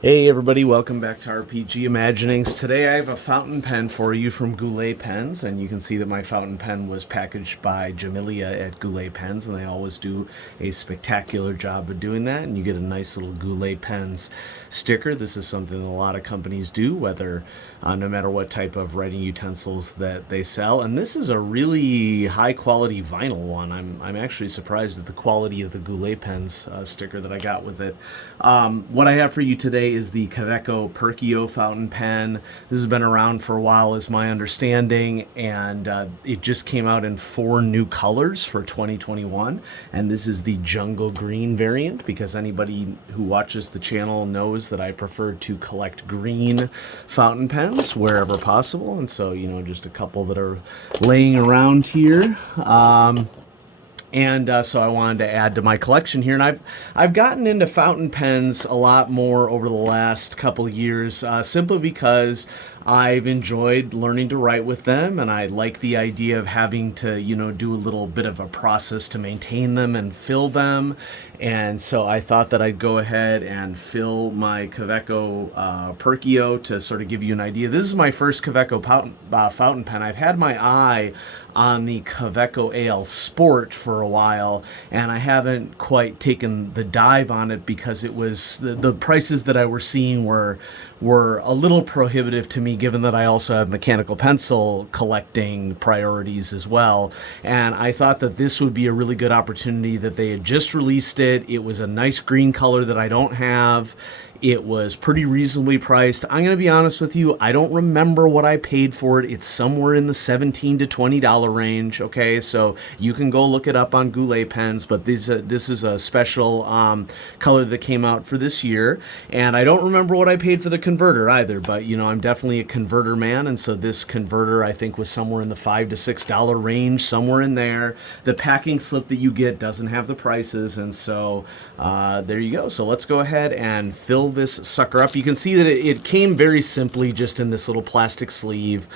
Hey everybody, welcome back to RPG Imaginings. Today I have a fountain pen for you from Goulet Pens, and you can see that my fountain pen was packaged by Jamilia at Goulet Pens, and they always do a spectacular job of doing that, and you get a nice little Goulet Pens sticker. This is something that a lot of companies do, whether no matter what type of writing utensils that they sell, and this is a really high quality vinyl one. I'm actually surprised at the quality of the Goulet Pens sticker that I got with it. What I have for you today is the Kaweco Perkeo fountain pen. This has been around for a while, is my understanding, and it just came out in 4 new colors for 2021. And this is the jungle green variant, because anybody who watches the channel knows that I prefer to collect green fountain pens wherever possible. And so, just a couple that are laying around here. So I wanted to add to my collection here, and I've gotten into fountain pens a lot more over the last couple of years, simply because I've enjoyed learning to write with them, and I like the idea of having to, do a little bit of a process to maintain them and fill them. And so I thought that I'd go ahead and fill my Kaweco Perkeo to sort of give you an idea. This is my first Kaweco fountain pen. I've had my eye on the Kaweco AL Sport for a while, and I haven't quite taken the dive on it because it was the prices that I were seeing were a little prohibitive to me, given that I also have mechanical pencil collecting priorities as well. And I thought that this would be a really good opportunity, that they had just released it. It was a nice green color that I don't have. It was pretty reasonably priced. I'm going to be honest with you, I don't remember what I paid for it. It's somewhere in the $17 to $20 range, okay? So you can go look it up on Goulet Pens, but this is a special color that came out for this year. And I don't remember what I paid for the converter either, but, I'm definitely a converter man, and so this converter, I think, was somewhere in the $5 to $6 range, somewhere in there. The packing slip that you get doesn't have the prices, and so there you go. So let's go ahead and fill this sucker up. You can see that it came very simply just in this little plastic sleeve,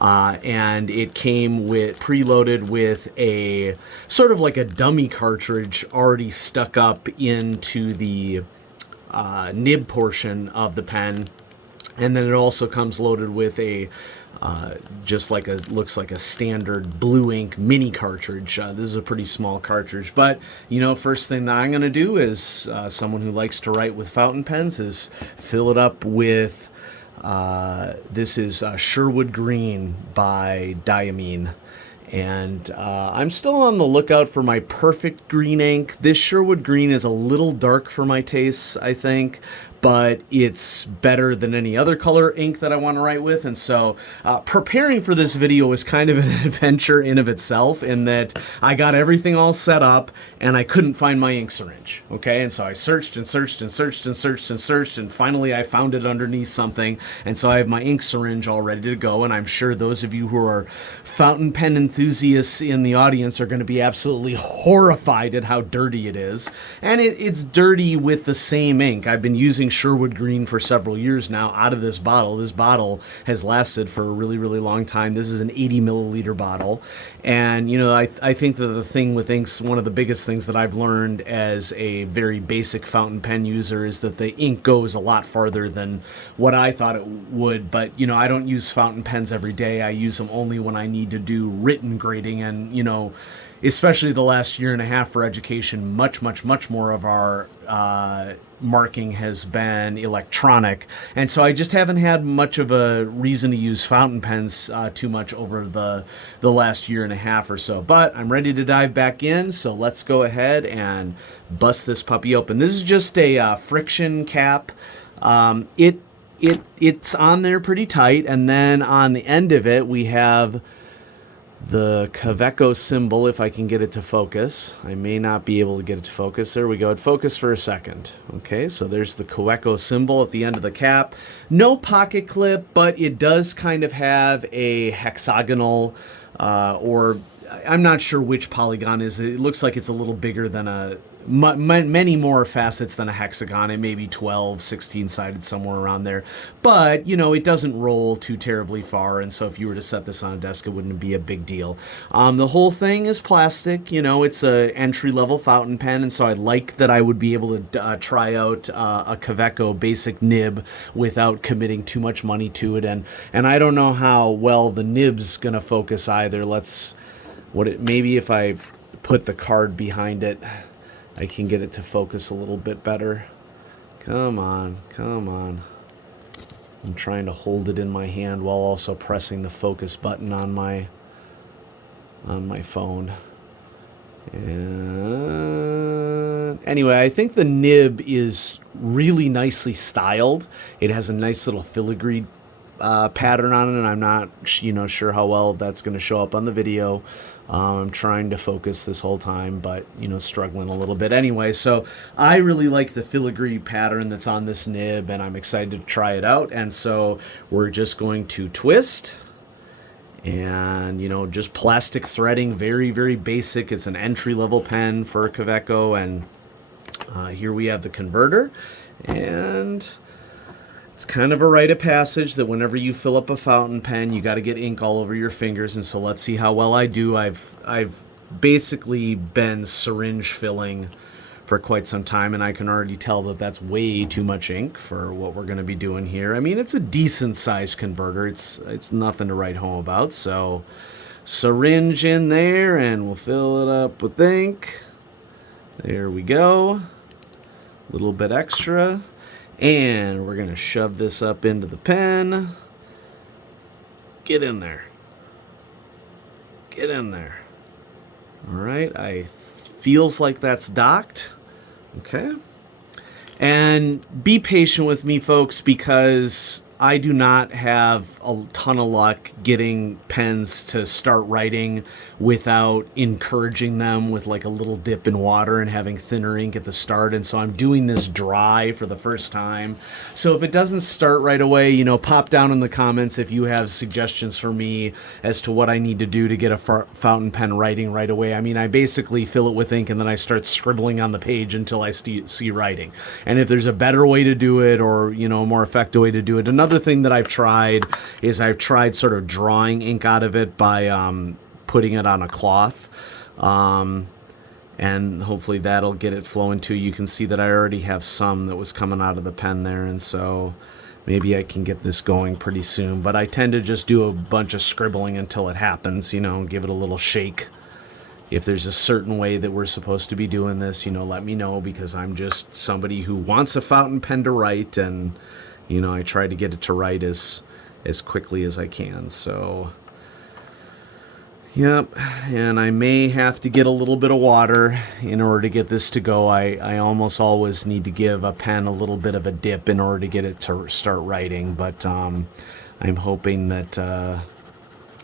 and it came with preloaded with a sort of like a dummy cartridge already stuck up into the nib portion of the pen. And then it also comes loaded with a looks like a standard blue ink mini cartridge. This is a pretty small cartridge, but first thing that I'm going to do is, someone who likes to write with fountain pens, is fill it up with this is Sherwood Green by Diamine. And I'm still on the lookout for my perfect green ink. This Sherwood Green is a little dark for my tastes, I think, but it's better than any other color ink that I want to write with. And so preparing for this video was kind of an adventure in of itself, in that I got everything all set up and I couldn't find my ink syringe. Okay, and so I searched and searched and searched and searched and searched, and finally I found it underneath something. And so I have my ink syringe all ready to go, and I'm sure those of you who are fountain pen enthusiasts in the audience are going to be absolutely horrified at how dirty it is. And it's dirty with the same ink. I've been using Sherwood Green for several years now out of this bottle. This bottle has lasted for a really, really long time. This is an 80 milliliter bottle. And, I think that the thing with inks, one of the biggest things that I've learned as a very basic fountain pen user, is that the ink goes a lot farther than what I thought it would. But, I don't use fountain pens every day. I use them only when I need to do written grading, and, especially the last year and a half for education, much more of our marking has been electronic, and so I just haven't had much of a reason to use fountain pens too much over the last year and a half or so. But I'm ready to dive back in, so let's go ahead and bust this puppy open. This is just a friction cap. It's on there pretty tight, and then on the end of it we have the Kaweco symbol, if I can get it to focus. I may not be able to get it to focus. There we go. It focused for a second. Okay, so there's the Kaweco symbol at the end of the cap. No pocket clip, but it does kind of have a hexagonal or I'm not sure which polygon is. It looks like it's a little bigger than many more facets than a hexagon. It may be 12, 16 sided, somewhere around there. But, it doesn't roll too terribly far. And so if you were to set this on a desk, it wouldn't be a big deal. The whole thing is plastic. It's a entry-level fountain pen. And so I like that I would be able to try out a Kaweco basic nib without committing too much money to it. And I don't know how well the nib's going to focus either. Maybe if I put the card behind it, I can get it to focus a little bit better. Come on. I'm trying to hold it in my hand while also pressing the focus button on my phone. And anyway, I think the nib is really nicely styled. It has a nice little filigree pattern on it, and I'm not sure how well that's going to show up on the video. I'm trying to focus this whole time, but struggling a little bit. Anyway, so I really like the filigree pattern that's on this nib, and I'm excited to try it out. And so we're just going to twist, and just plastic threading, very, very basic. It's an entry-level pen for Kaweco, and here we have the converter, and it's kind of a rite of passage that whenever you fill up a fountain pen, you got to get ink all over your fingers. And so let's see how well I do. I've basically been syringe filling for quite some time, and I can already tell that that's way too much ink for what we're going to be doing here. I mean, it's a decent sized converter. It's nothing to write home about. So syringe in there, and we'll fill it up with ink. There we go. A little bit extra. And we're going to shove this up into the pen. Get in there. Get in there. All right. Feels like that's docked. Okay. And be patient with me, folks, because I do not have a ton of luck getting pens to start writing without encouraging them with like a little dip in water and having thinner ink at the start. And so I'm doing this dry for the first time. So if it doesn't start right away, pop down in the comments if you have suggestions for me as to what I need to do to get a fountain pen writing right away. I mean, I basically fill it with ink and then I start scribbling on the page until I see writing. And if there's a better way to do it, or, a more effective way to do it. Another thing that I've tried sort of drawing ink out of it by putting it on a cloth, and hopefully that'll get it flowing too. You can see that I already have some that was coming out of the pen there, and so maybe I can get this going pretty soon. But I tend to just do a bunch of scribbling until it happens, give it a little shake. If there's a certain way that we're supposed to be doing this, let me know, because I'm just somebody who wants a fountain pen to write, and I try to get it to write as quickly as I can. So, yep, and I may have to get a little bit of water in order to get this to go. I almost always need to give a pen a little bit of a dip in order to get it to start writing, but I'm hoping that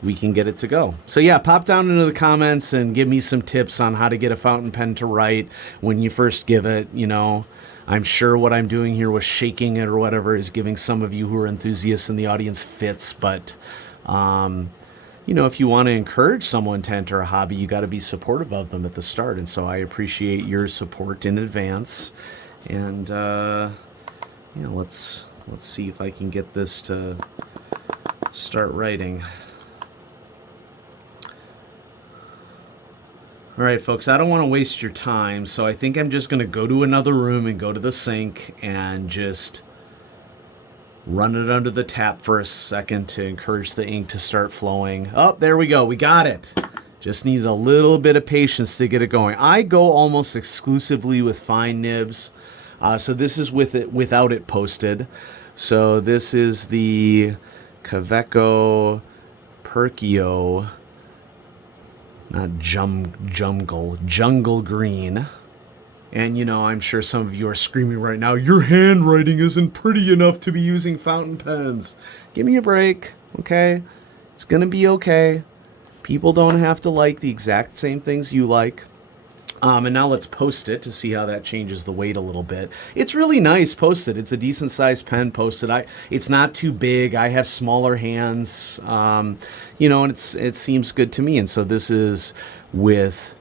we can get it to go. So yeah, pop down into the comments and give me some tips on how to get a fountain pen to write when you first give it. I'm sure what I'm doing here with shaking it or whatever is giving some of you who are enthusiasts in the audience fits, but if you want to encourage someone to enter a hobby, you got to be supportive of them at the start. And so I appreciate your support in advance. And let's see if I can get this to start writing. All right, folks, I don't want to waste your time, so I think I'm just going to go to another room and go to the sink and just run it under the tap for a second to encourage the ink to start flowing. Oh, there we go. We got it. Just needed a little bit of patience to get it going. I go almost exclusively with fine nibs. So this is without it posted. So this is the Kaweco Perkeo, not jungle green. And I'm sure some of you are screaming right now, your handwriting isn't pretty enough to be using fountain pens. Give me a break, okay? It's gonna be okay. People don't have to like the exact same things you like. And now let's post it to see how that changes the weight a little bit. It's really nice posted. It's a decent sized pen posted. It's not too big. I have smaller hands, and it seems good to me. And so this is with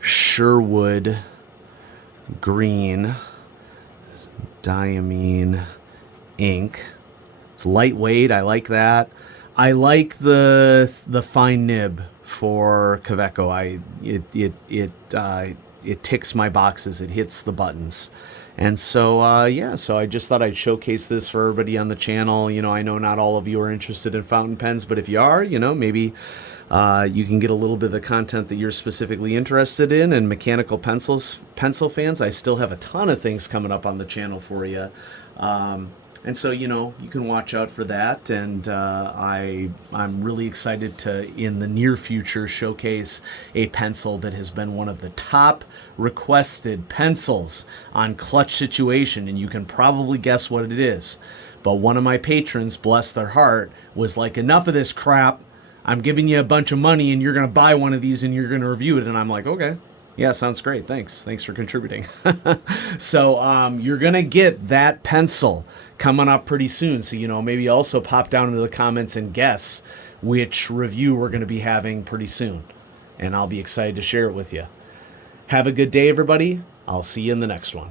Sherwood Green Diamine ink. It's lightweight. I like that. I like the fine nib for Kaweco. It ticks my boxes. It hits the buttons. And so, so I just thought I'd showcase this for everybody on the channel. I know not all of you are interested in fountain pens, but if you are, maybe you can get a little bit of the content that you're specifically interested in. And mechanical pencil fans, I still have a ton of things coming up on the channel for you. And so, you can watch out for that. And I'm really excited to, in the near future, showcase a pencil that has been one of the top requested pencils on Clutch Situation. And you can probably guess what it is. But one of my patrons, bless their heart, was like, enough of this crap. I'm giving you a bunch of money and you're going to buy one of these and you're going to review it. And I'm like, okay. Yeah, sounds great. Thanks for contributing. So you're going to get that pencil coming up pretty soon. So, maybe also pop down into the comments and guess which review we're going to be having pretty soon. And I'll be excited to share it with you. Have a good day, everybody. I'll see you in the next one.